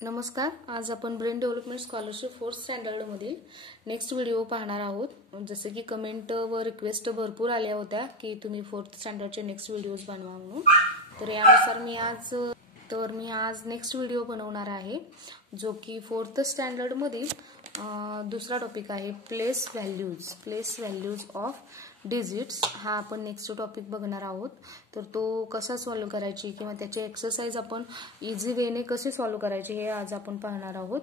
नमस्कार. आज आपण ब्रेन डेव्हलपमेंट स्कॉलरशिप 4th स्टँडर्डमधील नेक्स्ट व्हिडिओ पाहणार आहोत. जसे की कमेंट व रिक्वेस्ट भरपूर आल्या होत्या की तुम्ही 4th स्टँडर्डचे नेक्स्ट व्हिडिओज बनवा म्हणून. तर यानुसार मी आज नेक्स्ट व्हिडिओ बनवणार आहे, जो की 4th स्टँडर्डमधील दुसरा टॉपिक आहे प्लेस व्हॅल्यूज ऑफ डिजिट्स. हा आपण नेक्स्ट टॉपिक बघणार आहोत. तर तो कसा सॉल्व्ह करायची किंवा त्याचे एक्सरसाइज आपण इझी वेने कसे सॉल्व्ह करायचे हे आज आपण पाहणार आहोत.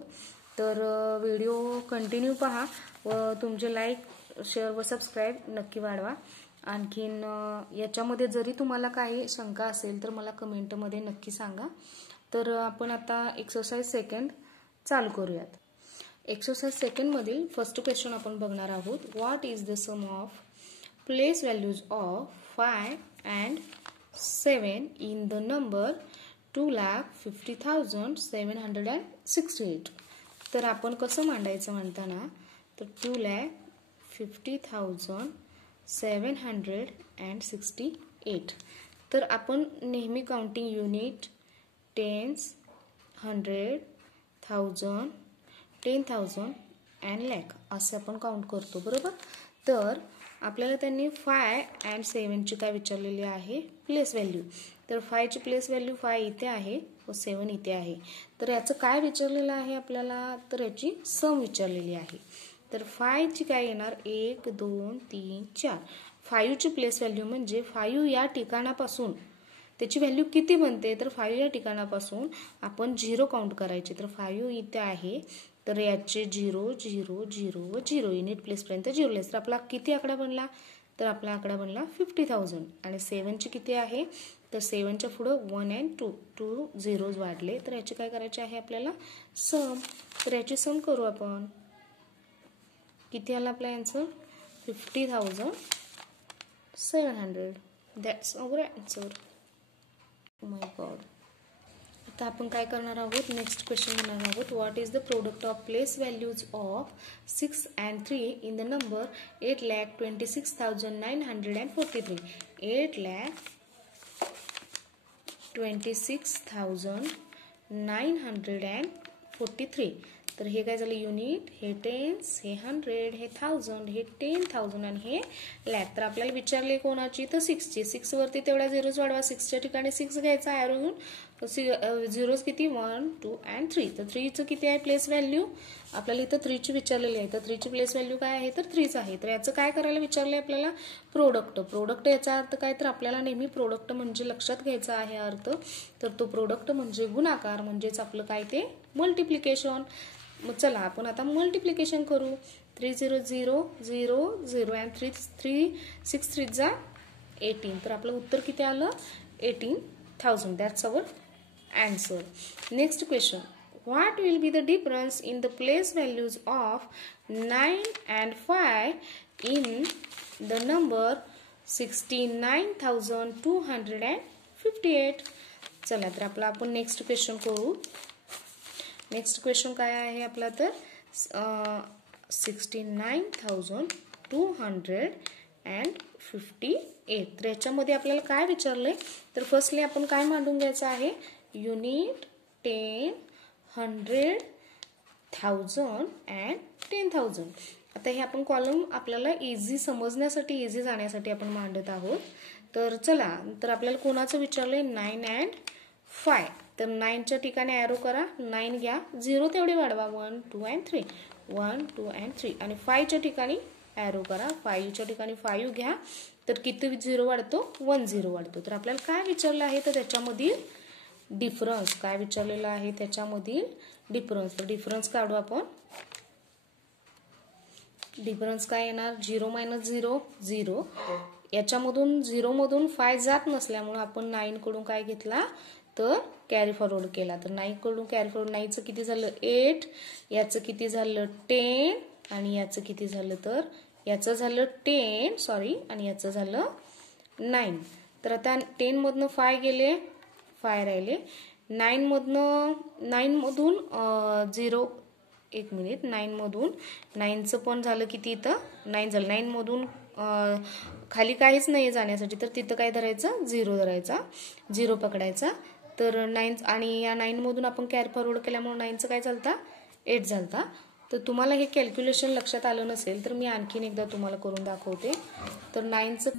तर व्हिडिओ कंटिन्यू पहा व तुमचे लाईक, शेअर व सबस्क्राईब नक्की वाढवा. आणखीन याच्यामध्ये जरी तुम्हाला काही शंका असेल तर मला कमेंटमध्ये नक्की सांगा. तर आपण आता एक्सरसाइज सेकंड चालू करूयात. एक्सरसाइज सेकंड मधील फर्स्ट क्वेश्चन आपण बघणार आहोत. What is the sum of place values of 5 and 7 in the number 2,50,768. तर आपण कसं मांडायचं म्हणताना, तर 2,50,768. तर आपण नेहमी counting unit, tense, 100, 1000, 10,000 and lakh असे आपण काउंट करतो, बरोबर. तर आपल्याला त्यांनी 5 and 7 ची काय विचारलेली आहे, प्लेस व्हॅल्यू. तर 5 ची प्लेस व्हॅल्यू 5 इथे आहे व 7 इथे आहे. तर याचं काय विचारलेलं आहे आपल्याला, तर याची सम विचारलेली आहे. तर 5 ची काय येणार, 1 2 3 4. 5 ची प्लेस व्हॅल्यू म्हणजे 5 या ठिकाणापासून त्याची व्हॅल्यू किती बनते, तर 5 या ठिकाणापासून आपण 0 काउंट करायचे. तर 5 इथे आहे, तर याचे 0 0 0 व 0 युनिट प्लेस पर्यंत 0 तर आपला किती आकडा बनला, तर आपला आकडा बनला 50,000. आणि 7 ची किती आहे, तर 7 च्या पुढे 1 and 2 झिरोज वाढले. तर याचे काय करायचे आहे आपल्याला, सम. तर याची सम करू आपण. किती आला आपला answer, 50,700. That's our answer. Oh my god. आता आपण काय करणार आहोत, नेक्स्ट क्वेश्चन घेणार आहोत. What is the product of place values of 6 and 3 in the number 8,26,943. 8,26,943. तर हे काय झालं, युनिट, हे टेन्स, हे 100, हे 1000, हे 10,000 आणि हे लॅक. तर आपल्याला विचारले कोणाची, तर 6 ची. 6 वरती तेवढा झिरोज वाढवा. 6 च्या ठिकाणी 6 घ्यायचा, ॲरो घेऊन. झिरोज किती, 1 2 and 3. तर 3 चं किती आहे प्लेस व्हॅल्यू, आपल्याला इथं 3 ची विचारलेली आहे. तर 3 ची प्लेस व्हॅल्यू काय आहे, तर 3 आहे. तर याचं काय करायला विचारलंय आपल्याला, प्रोडक्ट. याचा अर्थ काय, तर आपल्याला नेहमी प्रोडक्ट म्हणजे लक्षात घ्यायचा आहे अर्थ. तर तो प्रोडक्ट म्हणजे गुणाकार, म्हणजेच आपलं काय ते मल्टिप्लिकेशन. मग चला आपण आता मल्टिप्लिकेशन करू. 3 0 0 0 0 and 3 6 3 जा 18. तर आपलं उत्तर किती आलं, 18,000. That's our answer. Next question. What will be the difference in the place values of 9 and 5 in the number 69,258? चला तर आपला आपण नेक्स्ट क्वेश्चन करू. नेक्स्ट क्वेश्चन काय आहे आपला, तर 69,258. तर याच्यामध्ये आपल्याला काय विचारलंय, तर फर्स्टली आपण काय मांडून घ्यायचं आहे, युनिट, 10, 100, 1000 and 10,000. आता हे आपण कॉलम आपल्याला इझी समजण्यासाठी, इझी जाण्यासाठी आपण मांडत आहोत. तर चला, तर आपल्याला कोणाचं विचारलंय, 9 and 5. तर 9 च्या ठिकाणी ॲरो करा, 9 घ्या, 0 तेवढे वाढवा, 1 2 and 3, 1 2 and 3. आणि 5 च्या ठिकाणी ॲरो करा, 5 च्या ठिकाणी 5 घ्या, तर किती 0 वाढतो, 1 0 वाढतो. तर आपल्याला काय विचारलं आहे, तर त्याच्यामधील डिफरन्स काय विचारलेलं आहे, त्याच्यामधील डिफरन्स. तर डिफरन्स काढू आपण. डिफरन्स काय येणार, 0 - 0 0. याच्यामधून 0 मधून 5 जात नसल्यामुळे आपण 9 कडून काय घेतला, तर कॅरी फॉरवर्ड केला. तर 9 कडून कॅरी फॉरवर्ड, 9चं किती झालं 8, याचं किती झालं 10 आणि याचं किती झालं, तर याचं झालं 10 सॉरी आणि याचं झालं 9. तर आता 10 मधनं 5 गेले, 5 राहिले. 9 मधून 0, एक मिनिट, 9 मधून 9चं पण झालं किती, इथं 9 झालं. 9 मधून खाली काहीच नाही जाण्यासाठी, तर तिथं काय धरायचं, 0 धरायचा, 0 पकडायचा. तर 9 आणि या 9 मधून आपण कॅरी फॉरवर्ड केल्यामुळे 9चं काय झालता 8 झालता. तर तुम्हाला हे कॅल्क्युलेशन लक्षात आलं नसेल तर मी आणखीन एकदा तुम्हाला करून दाखवते. तर 9चं